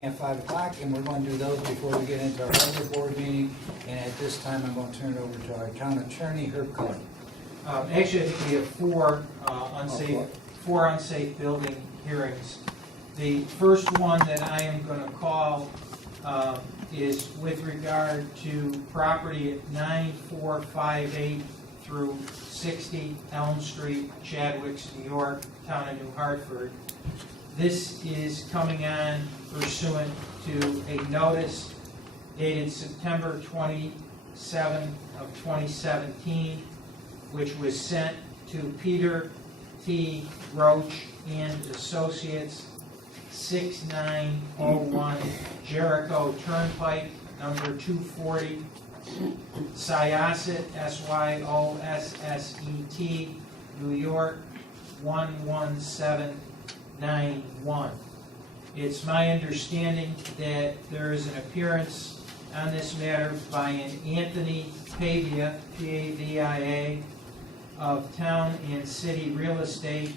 At 5 o'clock, and we're going to do those before we get into our regular board meeting. And at this time, I'm going to turn it over to our town attorney, Herb Cullen. Actually, I think we have four unsafe building hearings. The first one that I am going to call is with regard to property at 9458 through 60 Elm Street, Chadwicks, New York, town of New Hartford. This is coming on pursuant to a notice dated September 27 of 2017, which was sent to Peter T. Roach and Associates, 6901 Jericho Turnpike, number 240, Syosset, Syosset, New York, 11791. It's my understanding that there is an appearance on this matter by an Anthony Pavia, P-A-V-I-A, of Town and City Real Estate,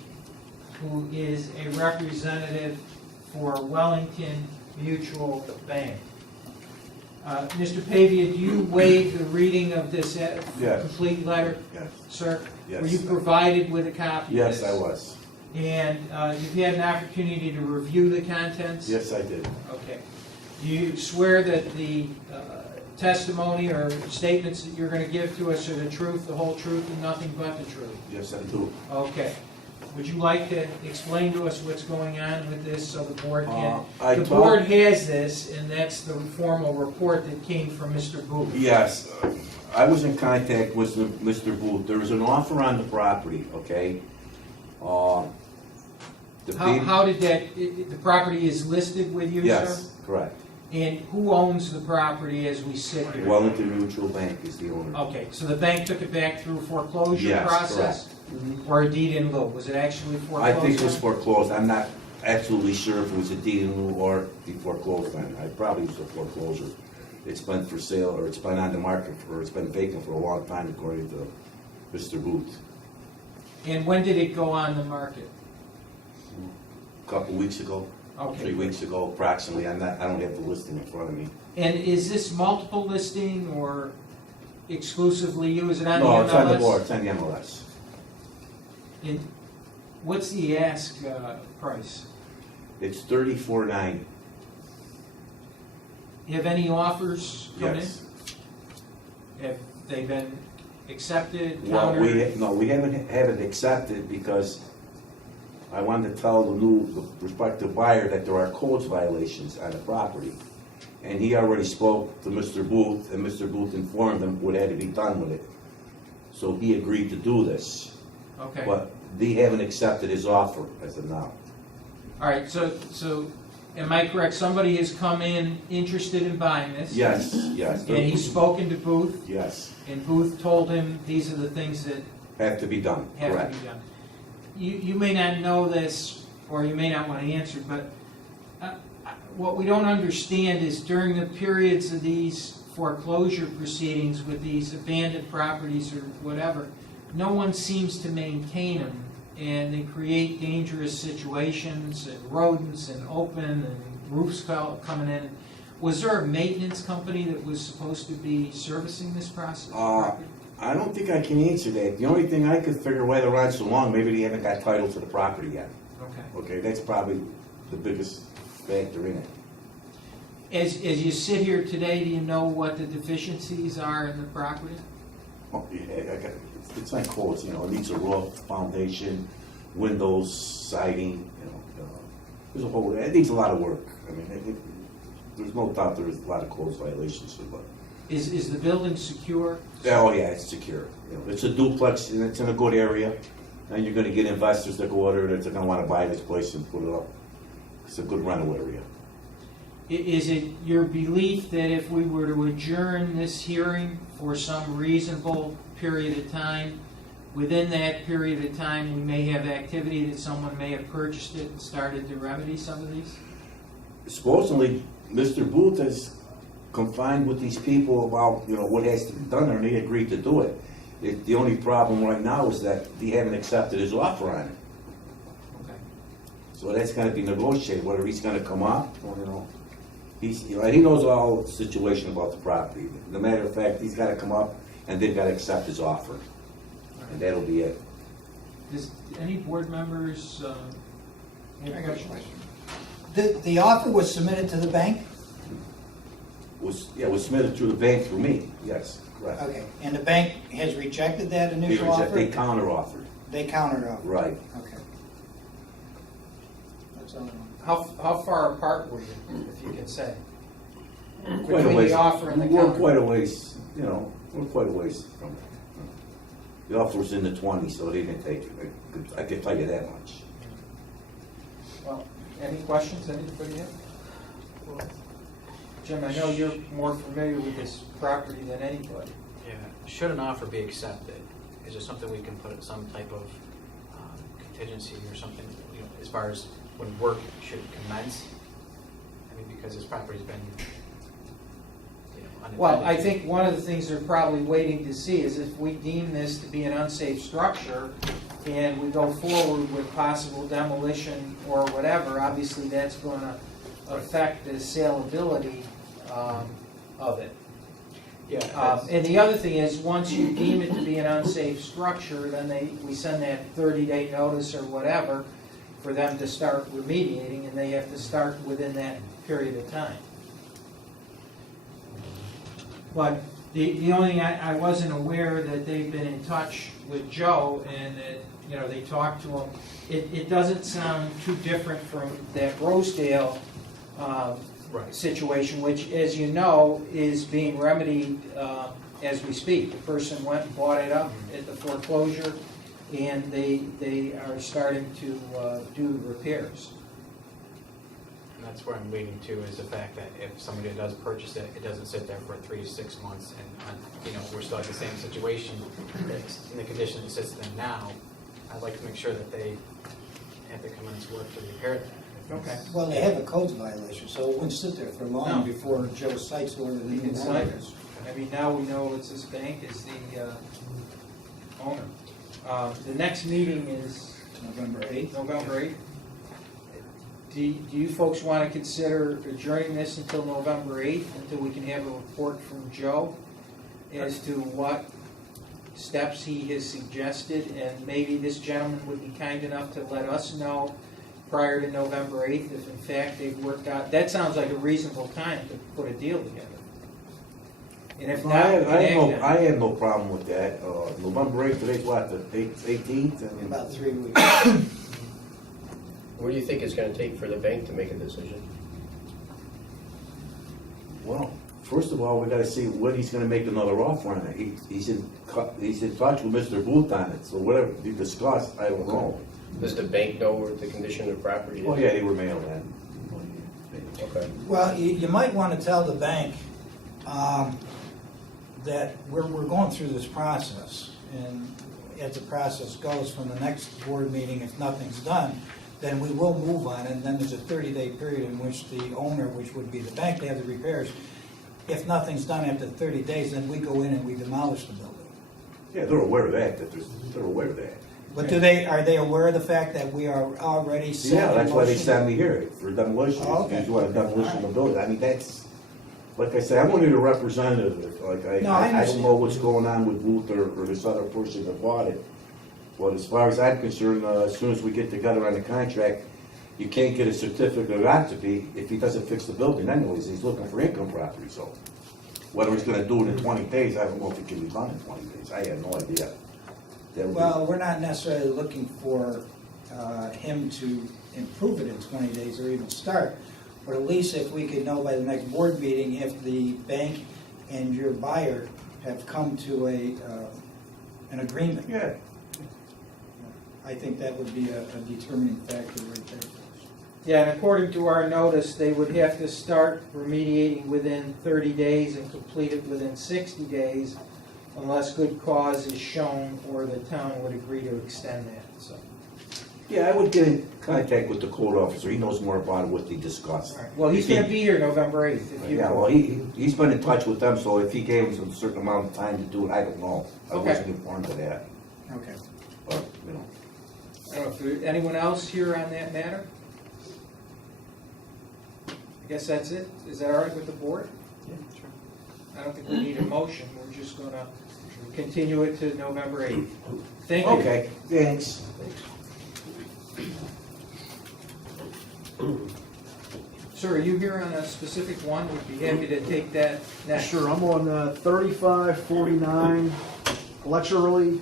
who is a representative for Wellington Mutual Bank. Mr. Pavia, do you waive the reading of this Yes. complete letter? Yes. Sir? Yes. Were you provided with a copy of Yes, this? I was. And you've had an opportunity to review the contents? Yes, I did. Okay. Do you swear that the testimony or statements that you're going to give to us are the truth, the whole truth, and nothing but the truth? Yes, I do. Okay. Would you like to explain to us what's going on with this so the board can? I The told- board has this, and that's the formal report that came from Mr. Booth. Yes, I was in contact with Mr. Booth. There was an offer on the property, okay? The big- How did that, the property is listed with you, sir? Yes, correct. And who owns the property as we sit here? Wellington Mutual Bank is the owner. Okay, so the bank took it back through foreclosure Yes, process? Or a deed in lieu? Was it actually foreclosed? I think it was foreclosed. I'm not absolutely sure if it was a deed in lieu or the foreclosed on it. I probably was a foreclosure. It's been for sale, or it's been on the market, or it's been vacant for a long time, according to Mr. Booth. And when did it go on the market? A couple weeks ago, Okay. 3 weeks ago approximately. I don't have the listing in front of me. And is this multiple listing or exclusively you? Is it on the MLS? No, it's on the board, it's on the MLS. And what's the ask price? It's $34.9. Have any offers come in? Yes. Have they been accepted, Well, countered? we haven't it accepted because I wanted to tell the prospective buyer that there are codes violations on the property. And he already spoke to Mr. Booth, and Mr. Booth informed him what had to be done with it. So he agreed to do this. Okay. But they haven't accepted his offer as of now. All right, so am I correct? Somebody has come in interested in buying this? Yes, yes. And he's spoken to Booth, Yes, and Booth told him these are the things that have to be done, have correct. to be done. You may not know this, or you may not want to answer, but what we don't understand is during the periods of these foreclosure proceedings with these abandoned properties or whatever, no one seems to maintain them, and they create dangerous situations, and rodents, and open, and roofs coming in. Was there a maintenance company that was supposed to be servicing this process? I don't think I can answer that. The only thing I could figure why they're on so long, maybe they haven't got title to the property yet. Okay. Okay, that's probably the biggest factor in it. As you sit here today, do you know what the deficiencies are in the property? Oh, yeah, it's like codes, you know, it needs a roof, foundation, windows, siding, you know, there's a whole, it needs a lot of work. I mean, there's no doubt there's a lot of codes violations, but. Is the building secure? Oh, yeah, it's secure. You know, it's a duplex, and it's in a good area, and you're gonna get investors that go over there that are gonna wanna buy this place and put it up. It's a good rental area. Is it your belief that if we were to adjourn this hearing for some reasonable period of time, within that period of time, we may have activity that someone may have purchased it and started to remedy some of these? Supposedly, Mr. Booth is confined with these people about, you know, what has to be done, and they agreed to do it. The only problem right now is that they haven't accepted his offer on it. Okay. So that's gonna be negotiated, whether he's gonna come up, or, you know. He knows all the situation about the property. No matter of fact, he's gotta come up and they've gotta accept his offer. And that'll be it. Does any board members have I got a questions? question. The offer was submitted to the bank? It was submitted through the bank through me, yes, correct. Okay, and the bank has rejected that initial offer? They counter-offered, They countered offer? right. Okay. That's all I want. How far apart were you, if you can say? Quite a Between ways. the offer and the We're counter? quite a ways, we're quite a ways from it. The offer was in the 20s, so they didn't take it. I can tell you that much. Well, any questions, anybody have? Jim, I know you're more familiar with this property than anybody. Yeah, should an offer be accepted, is there something we can put at some type of contingency or something, as far as when work should commence? I mean, because this property's been, unattended. Well, I think one of the things they're probably waiting to see is if we deem this to be an unsafe structure and we go forward with possible demolition or whatever, obviously that's going to affect the saleability of it. Yeah, And the other thing is, once you deem it to be an unsafe structure, then we send that 30-day notice or whatever for them to start remediating, and they have to start within that period of time. But the only thing, I wasn't aware that they've been in touch with Joe and that, they talked to him. It doesn't sound too different from that Rosedale right. situation, which, as you know, is being remedied as we speak. The person went and bought it up at the foreclosure, and they are starting to do repairs. And that's where I'm leading to, is the fact that if somebody does purchase it, it doesn't sit there for 3 to 6 months, and, we're still at the same situation that's in the condition it sits there now. I'd like to make sure that they have to commence work to repair that. Okay. Well, they have a codes violation, so it wouldn't sit there for long No. before Joe cites whoever the new It's owner like, is. I mean, now we know it's this bank is the owner. The next meeting is November 8th. November 8th. Do you folks want to consider adjourning this until November 8th, until we can have a report from Joe as to what steps he has suggested, and maybe this gentleman would be kind enough to let us know prior to November 8th if in fact they've worked out, that sounds like a reasonable time to put a deal together. And if not, we can act on it. I have no problem with that. November 8th, today's what, the 18th? I mean, About 3 weeks. What do you think it's gonna take for the bank to make a decision? Well, first of all, we gotta see when he's gonna make another offer on it. He's in touch with Mr. Booth on it, so whatever you discussed, I don't know. Does the bank know what the condition of the property is? Oh, yeah, they were mailed in. Okay. Well, you might want to tell the bank that we're going through this process, and as the process goes from the next board meeting, if nothing's done, then we will move on, and then there's a 30-day period in which the owner, which would be the bank, they have the repairs. If nothing's done after 30 days, then we go in and we demolish the building. Yeah, they're aware of that, they're aware of that. But are they aware of the fact that we are already set? Yeah, in that's why they motion? sent me here, for demolition. Oh, okay. If you want a demolition of the building, I mean, that's, like I said, I'm only the representative, like, No, I I don't understand. know what's going on with Booth or this other person that bought it. But as far as I'm concerned, as soon as we get together on the contract, you can't get a certificate of occupancy if he doesn't fix the building anyways, he's looking for income property, so. Whether he's gonna do it in 20 days, I don't know if it can be done in 20 days, I have no idea. That would be- Well, we're not necessarily looking for him to improve it in 20 days or even start, but at least if we could know by the next board meeting if the bank and your buyer have come to an agreement. Yeah, I think that would be a determining factor right there. Yeah, and according to our notice, they would have to start remediating within 30 days and complete it within 60 days unless good cause is shown or the town would agree to extend that, so. yeah, I would get in contact with the code officer, he knows more about what they discussed. All right. Well, he's gonna be here November 8th. If you Yeah, well, he's been in touch with them, so if he gave them a certain amount of time to do it, I don't know. I Okay. wasn't informed of that, Okay. but, you know. I don't know if there, anyone else here on that matter? I guess that's it. Is that all right with the board? Yeah, sure. I don't think we need a motion. We're just going to continue it to November 8th. Thank you. Okay, thanks. Sir, are you here on a specific one? We'd be happy to take that next. Sure, I'm on 3549 Bleachery,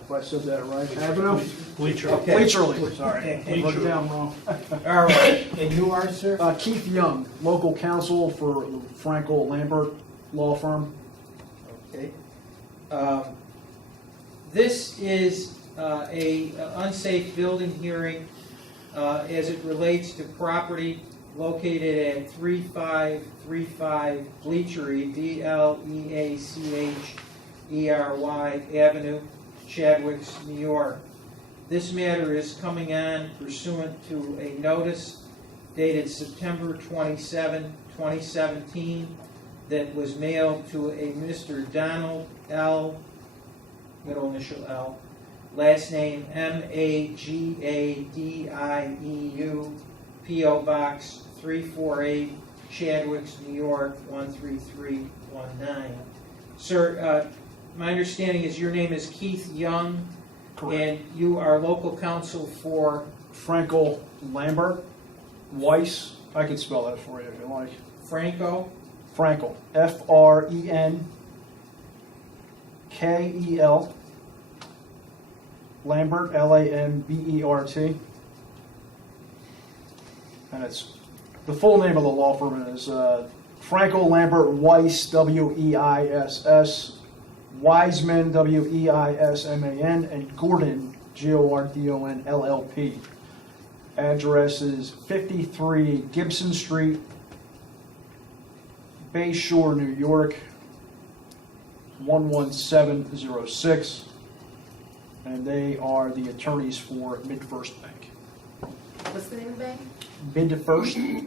if I said that right, Avenue? Okay. Bleachery, sorry. Okay. I wrote it down wrong. All right. And you are, sir? Keith Young, local counsel for the Frankel Lambert Law Firm. Okay. This is a unsafe building hearing as it relates to property located at 3535 Bleachery, Bleachery Avenue, Chadwicks, New York. This matter is coming on pursuant to a notice dated September 27, 2017, that was mailed to a Mr. Donald L., middle initial L, last name Magadieu, P.O. Box 348, Chadwicks, New York 13319. Sir, my understanding is your name is Keith Young, Correct. and you are local counsel for Frankel Lambert, Weiss, I can spell that for you if you like. Franco. Frankel, F-R-E-N-K-E-L, Lambert, L-A-M-B-E-R-T. And it's, the full name of the law firm is Frankel Lambert Weiss, W-E-I-S-S, Wiseman, W-E-I-S-M-A-N, and Gordon, G-O-R-D-O-N, L-L-P. Address is 53 Gibson Street, Bay Shore, New York, 11706, and they are the attorneys for MidFirst Bank. What's the name of the bank? MidFirst?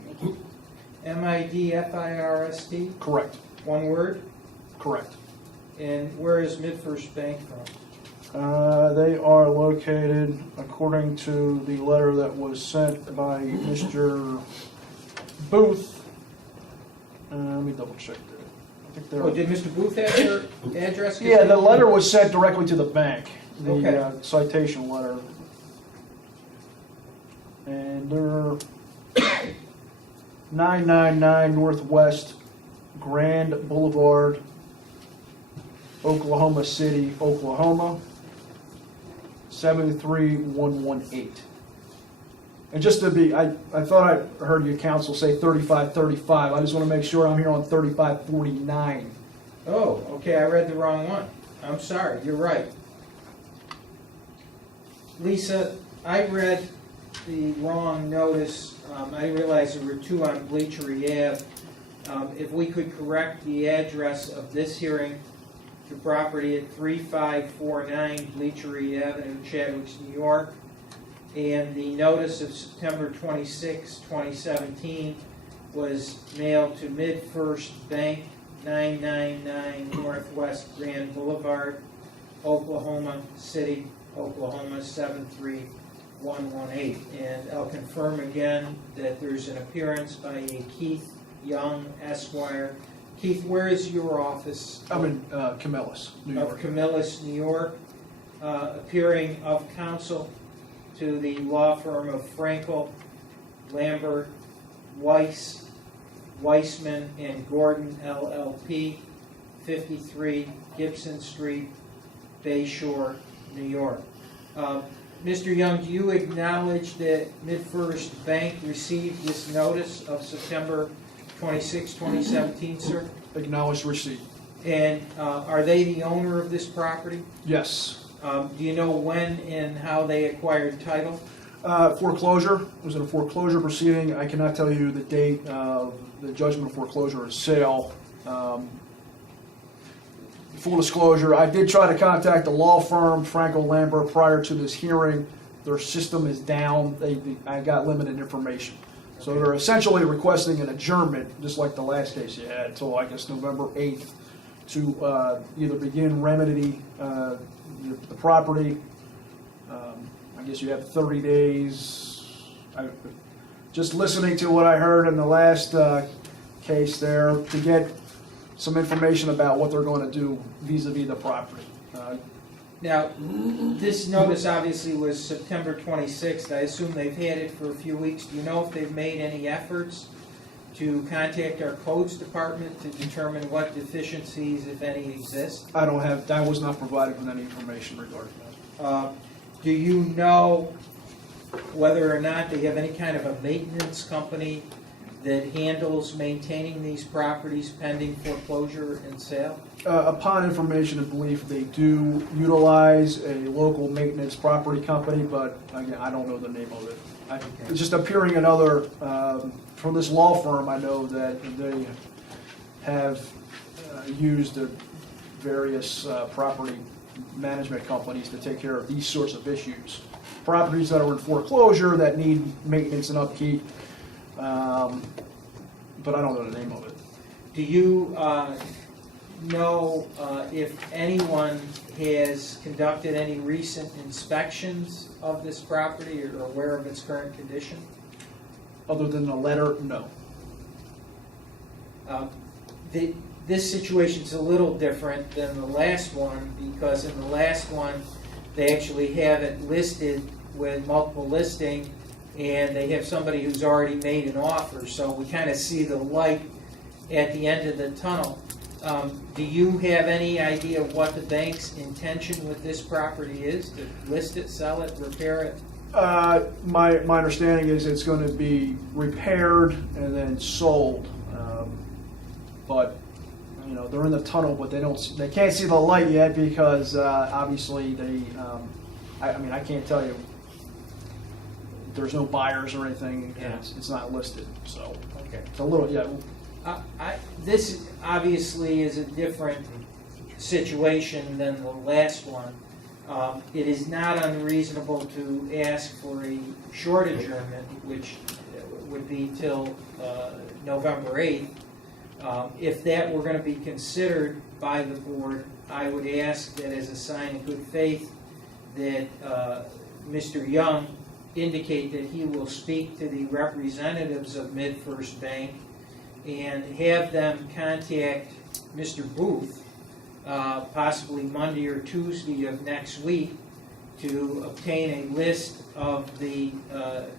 M-I-D-F-I-R-S-T, Correct, one word. correct. And where is MidFirst Bank from? They are located, according to the letter that was sent by Mr. Booth, let me double check that. I think they're. Oh, did Mr. Booth have your address? Yeah, the letter was sent directly to the bank, the Okay. citation letter. And they're 999 Northwest Grand Boulevard, Oklahoma City, Oklahoma, 73118. And just to be, I thought I heard your counsel say 3535. I just want to make sure I'm here on 3549. Oh, okay, I read the wrong one. I'm sorry, you're right. Lisa, I read the wrong notice. I realized there were two on Bleachery Ave. If we could correct the address of this hearing to property at 3549 Bleachery Avenue, Chadwicks, New York, and the notice of September 26, 2017 was mailed to MidFirst Bank, 999 Northwest Grand Boulevard, Oklahoma City, Oklahoma 73118. And I'll confirm again that there's an appearance by a Keith Young, Esquire. Keith, where is your office? I'm in Camillus, New Of York. Camillus, New York, appearing of counsel to the law firm of Frankel, Lambert, Weiss, Weissman, and Gordon, LLP, 53 Gibson Street, Bay Shore, New York. Mr. Young, do you acknowledge that MidFirst Bank received this notice of September 26, 2017, sir? Acknowledged receipt. And are they the owner of this property? Yes. Do you know when and how they acquired title? Foreclosure, it was in a foreclosure proceeding. I cannot tell you the date of the judgment of foreclosure or sale. Full disclosure, I did try to contact the law firm, Frankel Lambert, prior to this hearing. Their system is down. I got limited information. So they're essentially requesting an adjournment, just like the last case you had, until I guess November 8th, to either begin remedy the property. I guess you have 30 days. just listening to what I heard in the last case there to get some information about what they're going to do vis-a-vis the property. Now, this notice obviously was September 26th. I assume they've had it for a few weeks. Do you know if they've made any efforts to contact our codes department to determine what deficiencies, if any, exist? I was not provided with any information regarding that. Do you know whether or not they have any kind of a maintenance company that handles maintaining these properties pending foreclosure and sale? Upon information and belief, they do utilize a local maintenance property company, but again, I don't know the name of it. Just appearing in other, from this law firm, I know that they have used various property management companies to take care of these sorts of issues. Properties that are in foreclosure that need maintenance and upkeep, but I don't know the name of it. Do you know if anyone has conducted any recent inspections of this property or aware of its current condition? Other than the letter, no. This situation's a little different than the last one, because in the last one, they actually have it listed with multiple listing, and they have somebody who's already made an offer, so we kind of see the light at the end of the tunnel. Do you have any idea of what the bank's intention with this property is? To list it, sell it, repair it? My understanding is it's going to be repaired and then sold, but you know they're in the tunnel, but they can't see the light yet because obviously they. I can't tell you. There's no buyers or anything. Yeah. It's not listed, so Okay. it's a little This obviously is a different situation than the last one. It is not unreasonable to ask for a short adjournment, which would be till November 8th. If that were going to be considered by the board, I would ask that as a sign of good faith that Mr. Young indicate that he will speak to the representatives of MidFirst Bank and have them contact Mr. Booth, possibly Monday or Tuesday of next week, to obtain a list of the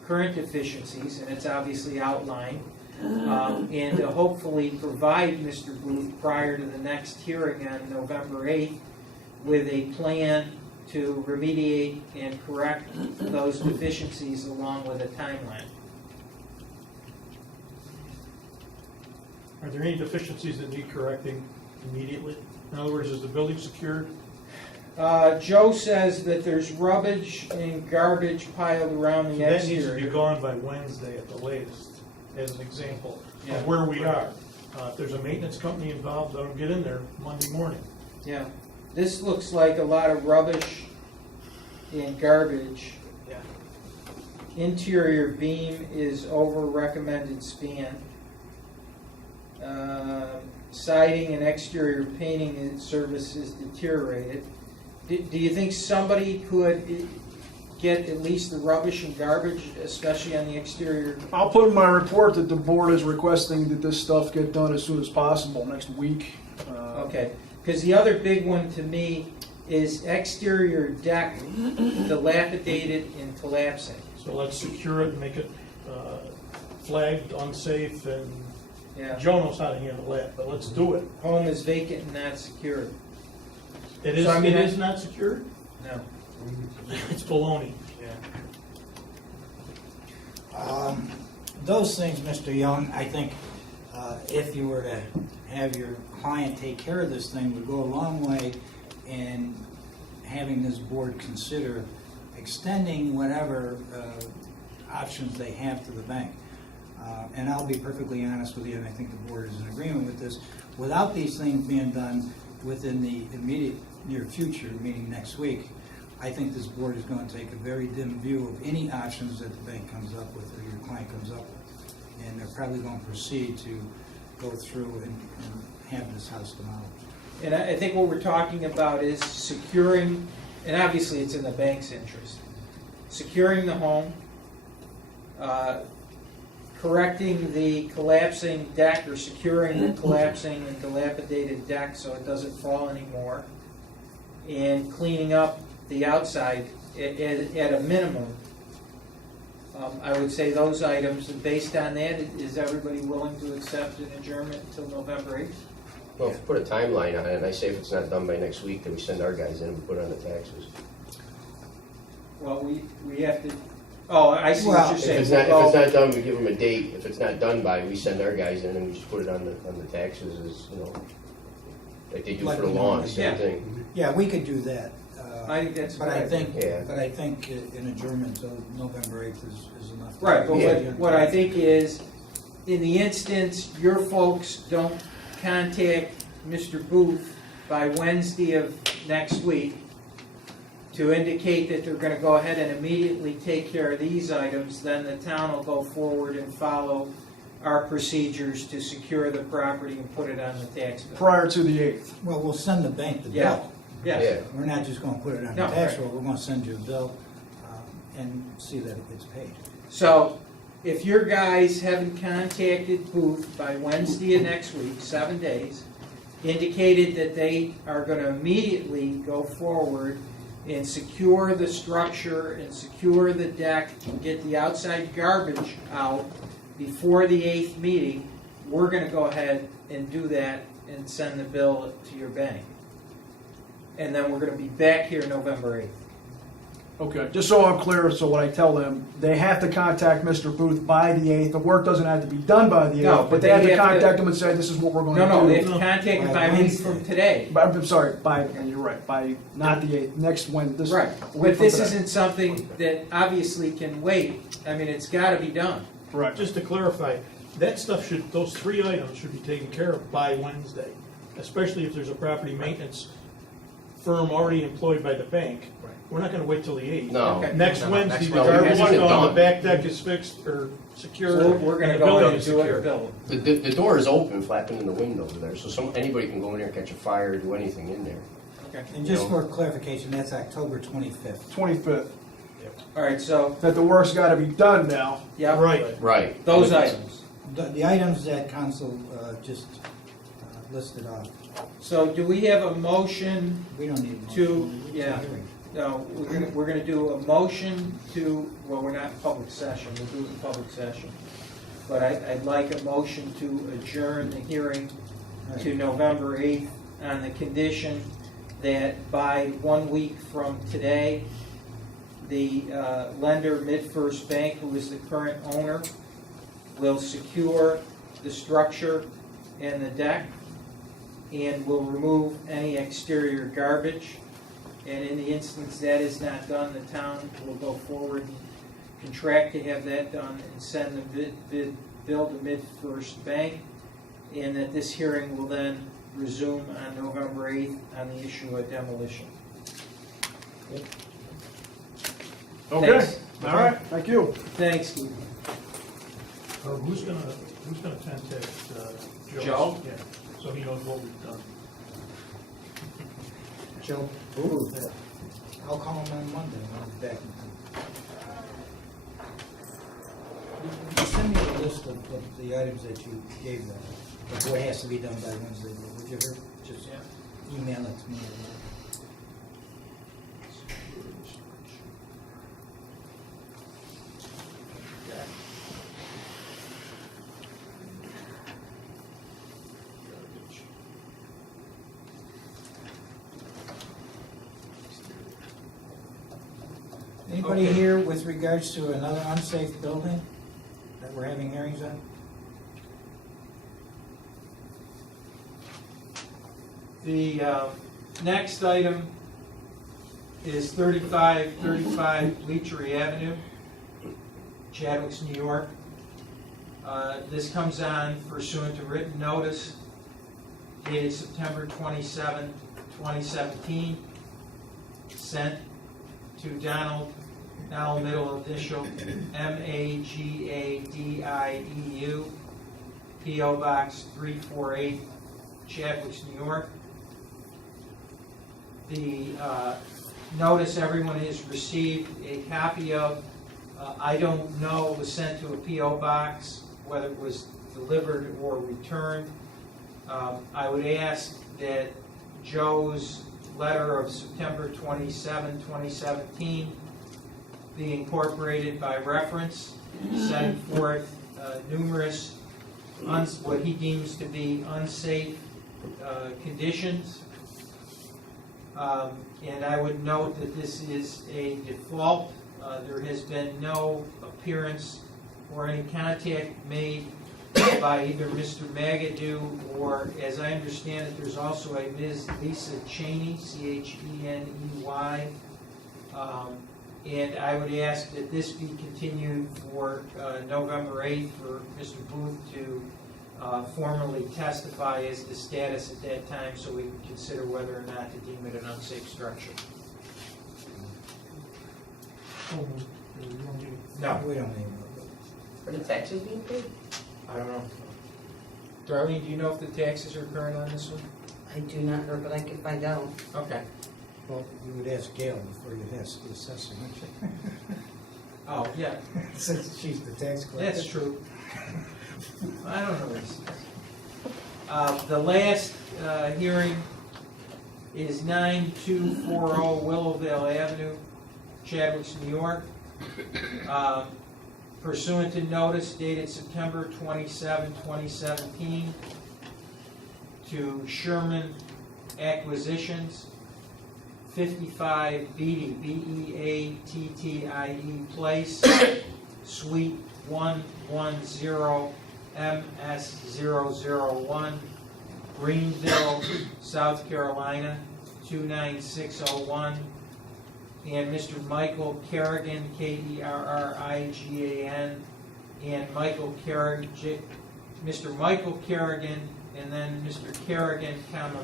current deficiencies, and it's obviously outlined, and to hopefully provide Mr. Booth prior to the next hearing on November 8th with a plan to remediate and correct those deficiencies along with a timeline. Are there any deficiencies that need correcting immediately? In other words, is the building secured? Joe says that there's rubbish and garbage piled around the That needs to be exterior. gone by Wednesday at the latest, as an example Yeah. of where we are. If there's a maintenance company involved, let them get in there Monday morning. Yeah, this looks like a lot of rubbish and garbage. Yeah. Interior beam is over recommended span. Siding and exterior painting and service is deteriorated. Do you think somebody could get at least the rubbish and garbage, especially on the exterior? I'll put in my report that the board is requesting that this stuff get done as soon as possible next week. Okay, because the other big one to me is exterior deck dilapidated and collapsing. So let's secure it and make it flagged, unsafe, and Yeah, Joe knows how to handle that, but let's do it. home is vacant and not secured. It is, So, I mean, it is not secured? No. It's baloney. Those things, Mr. Young, I think if you were to have your client take care of this thing would go a long way in having this board consider extending whatever options they have to the bank. And I'll be perfectly honest with you, and I think the board is in agreement with this. Without these things being done within the immediate near future, meaning next week, I think this board is going to take a very dim view of any options that the bank comes up with or your client comes up with. And they're probably going to proceed to go through and have this house demolished. And I think what we're talking about is securing, and obviously it's in the bank's interest, securing the home, correcting the collapsing deck or securing the collapsing and dilapidated deck so it doesn't fall anymore, and cleaning up the outside at a minimum. I would say those items, and based on that, is everybody willing to accept an adjournment until November 8th? Well, if you put a timeline on it, and I say if it's not done by next week, then we send our guys in and put it on the taxes. Well, we have to, oh, I see what Well, you're If saying. it's not done, we give them a date. If it's not done by, we send our guys in and we just put it on the taxes as, you know, like they do Like for the we lawn, normally same do. thing. Yeah, we could do that. I think that's a But good I idea. think, Yeah. but I think an adjournment till November 8th is enough. Right, but Yeah. what I think is, in the instance your folks don't contact Mr. Booth by Wednesday of next week to indicate that they're gonna go ahead and immediately take care of these items, then the town will go forward and follow our procedures to secure the property and put it on the tax bill. Prior to the 8th. Well, we'll send the bank the Yeah. bill. Yes, Yeah. We're not just gonna put it on the No, tax right. roll, we're gonna send you a bill and see that it gets paid. so if your guys haven't contacted Booth by Wednesday of next week, 7 days, indicated that they are gonna immediately go forward and secure the structure and secure the deck and get the outside garbage out before the 8th meeting, we're gonna go ahead and do that and send the bill to your bank. And then we're gonna be back here November 8th. Okay, just so I'm clear, so when I tell them, they have to contact Mr. Booth by the 8th. The work doesn't have to be done by the 8th, No, but they have to have to- contact them and say, this is what we're going to No, do. they have to contact it by a week from today. But I'm sorry, you're right, by, not the 8th, next Wednesday. Right, but this isn't something that obviously can wait. I mean, it's gotta be done. Correct. Just to clarify, that stuff should, those 3 items should be taken care of by Wednesday, especially if there's a property maintenance firm already employed by the bank. Right. We're not gonna wait till the 8th. No. Okay. Next No, Wednesday, next the Wednesday. garbage We want is it gone, the done. back deck is fixed or secured. So we're gonna and the go building ahead and is do it, secured. Bill. The door is open, flapping in the windows there, so anybody can go in there, catch a fire, do anything in there. Okay. And just for clarification, that's October 25th. 25th. All right, so, That the work's got to be done now. yeah. Right. Right. Those And if it's- items. The items that council just listed off, So do we have a motion? we don't need. a To- motion. It's a yeah. hearing. No, we're gonna do a motion to, well, we're not in public session, we'll do it in public session. But I'd like a motion to adjourn the hearing to November 8th on the condition that by 1 week from today, the lender, MidFirst Bank, who is the current owner, will secure the structure and the deck and will remove any exterior garbage. And in the instance that is not done, the town will go forward and contract to have that done and send the bill to MidFirst Bank. And that this hearing will then resume on November 8th on the issue of demolition. Okay, Thanks. all right, thank you. Thanks, Steve. Who's gonna contact Joe? Joe? Yeah, so he knows what we've done. Joe Booth. I'll call him on Monday when he's back in town. Send me the list of the items that you gave them, of what has to be done by Wednesday, would you, Herb? Just email it to me. Anybody Okay. here with regards to another unsafe building that we're having hearings on? The next item is 3535 Bleachery Avenue, Chadwick's, New York. This comes on pursuant to written notice dated September 27, 2017, sent to Donald, now middle initial, Magadieu, P.O. Box 348, Chadwick's, New York. The notice everyone has received a copy of, I don't know, was sent to a P.O. Box whether it was delivered or returned. I would ask that Joe's letter of September 27, 2017 be incorporated by reference, setting forth numerous what he deems to be unsafe conditions. And I would note that this is a default. There has been no appearance or any contact made by either Mr. Magadoo or, as I understand it, there's also a Ms. Lisa Cheney, Cheney. And I would ask that this be continued for November 8th for Mr. Booth to formally testify as the status at that time, so we can consider whether or not to deem it an unsafe structure. No, We don't need For the taxes being paid? I don't know. Darlene, do you know if the taxes are current on this one? I do not know, but I can find out. Okay. Well, you would ask Gail before you ask the assessor, wouldn't Oh, yeah, you? Since she's the tax collector. that's true. I don't know this. The last hearing is 9240 Willowvale Avenue, Chadwicks, New York. Pursuant to notice dated September 27, 2017, to Sherman Acquisitions, 55 Beattie, Beattie Place, Suite 110, MS001, Greenville, South Carolina, 29601, and Mr. Michael Kerrigan, Kerrigan, and Mr. Michael Kerrigan, and then Mr. Kerrigan,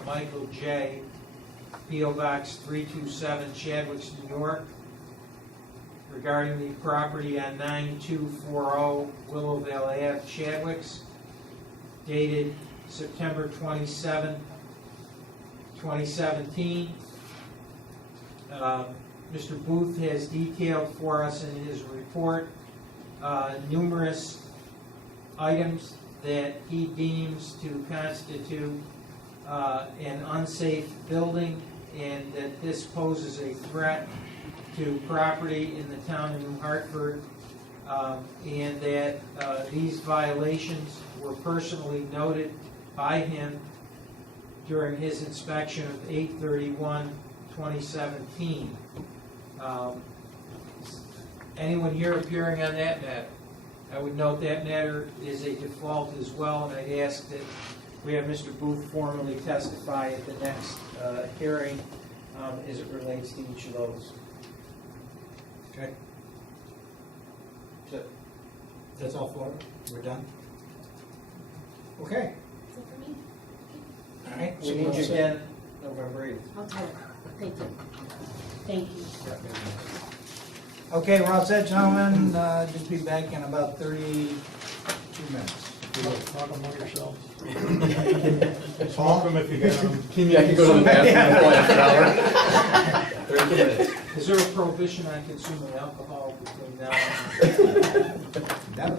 Michael J., P.O. Box 327, Chadwicks, New York, regarding the property on 9240 Willowvale Ave, Chadwicks, dated September 27, 2017. Mr. Booth has detailed for us in his report numerous items that he deems to constitute an unsafe building, and that this poses a threat to property in the town of New Hartford, and that these violations were personally noted by him during his inspection of 8/31/2017. Anyone here appearing on that matter? I would note that matter is a default as well, and I'd ask that we have Mr. Booth formally testify at the next hearing as it relates to each of those. Okay. That's all for it? We're done? Okay, Is it for me? all right. We need you again November 8th. I'll tell her. Thank you. Thank you. Okay, we're all set, gentlemen. Just be back in about 32 minutes. Talk among yourselves. Paul? Smoke them if you got them. I can go to the bathroom in 1 hour. Is there a prohibition on consuming alcohol between now and? Never.